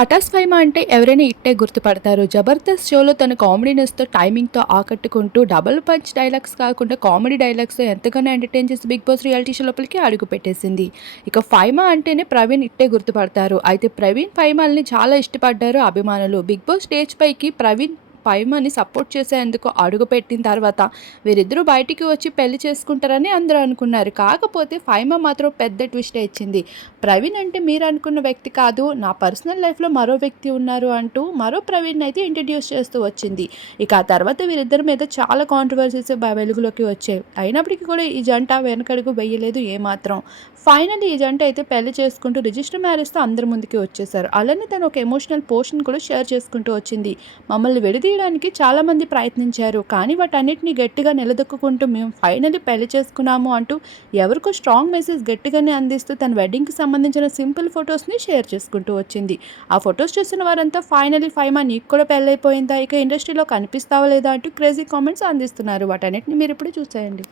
పటాస్ ఫైమా అంటే ఎవరైనా ఇట్టే గుర్తుపడతారు. 'జబర్దస్త్' షోలో తన కామెడీనెస్‌తో, టైమింగ్‌తో ఆకట్టుకుంటూ డబుల్ పంచ్ డైలాగ్స్ కాకుండా కామెడీ డైలాగ్స్‌తో ఎంతగానో ఎంటర్‌టైన్ చేసి 'బిగ్ బాస్' రియాలిటీ షో లోపలికి అడుగుపెట్టేసింది. ఇక ఫైమా అంటేనే ప్రవీణ్ ఇట్టే గుర్తుపడతారు. అయితే ప్రవీణ్, ఫైమాల్ని చాలా ఇష్టపడ్డారు అభిమానులు. 'బిగ్ బాస్' స్టేజ్ పైకి ప్రవీణ్ పైమాని సపోర్ట్ చేసేందుకు అడుగుపెట్టిన తర్వాత వీరిద్దరూ బయటికి వచ్చి పెళ్లి చేసుకుంటారని అందరూ అనుకున్నారు. కాకపోతే ఫైమా మాత్రం పెద్ద ట్విస్టే ఇచ్చింది. ప్రవీణ్ అంటే మీరు అనుకున్న వ్యక్తి కాదు, నా పర్సనల్ లైఫ్‌లో మరో వ్యక్తి ఉన్నారు అంటూ మరో ప్రవీణ్ అయితే ఇంట్రడ్యూస్ చేస్తూ వచ్చింది. ఇక ఆ తర్వాత వీరిద్దరి మీద చాలా కాంట్రోవర్సీస్ వెలుగులోకి వచ్చాయి. అయినప్పటికీ కూడా ఈ జంట వెనకడుగు వేయలేదు ఏమాత్రం. ఫైనల్లీ ఈ జంట అయితే పెళ్లి చేసుకుంటూ రిజిస్టర్ మ్యారేజ్‌తో అందరి ముందుకి వచ్చేసారు. అలానే తను ఒక ఎమోషనల్ పోస్ట్‌ని కూడా షేర్ చేసుకుంటూ వచ్చింది. మమ్మల్ని విడదీయడానికి చాలామంది ప్రయత్నించారు. కానీ వాటన్నిటిని గట్టిగా నిలదొక్కుకుంటూ మేము ఫైనల్లీ పెళ్లి చేసుకున్నాము అంటూ ఎవరికో స్ట్రాంగ్ మెసేజ్ గట్టిగానే అందిస్తూ తన వెడ్డింగ్‌కి సంబంధించిన సింపుల్ ఫొటోస్‌ని షేర్ చేసుకుంటూ వచ్చింది. ఆ ఫొటోస్ చూసిన వారంతా ఫైనల్లీ ఫైమా నీకు కూడా పెళ్లయిపోయిందా? ఇక ఇండస్ట్రీలో కనిపిస్తావా లేదా? అంటూ క్రేజీ కామెంట్స్ అందిస్తున్నారు. వాటన్నిటిని మీరిప్పుడు చూసేయండి.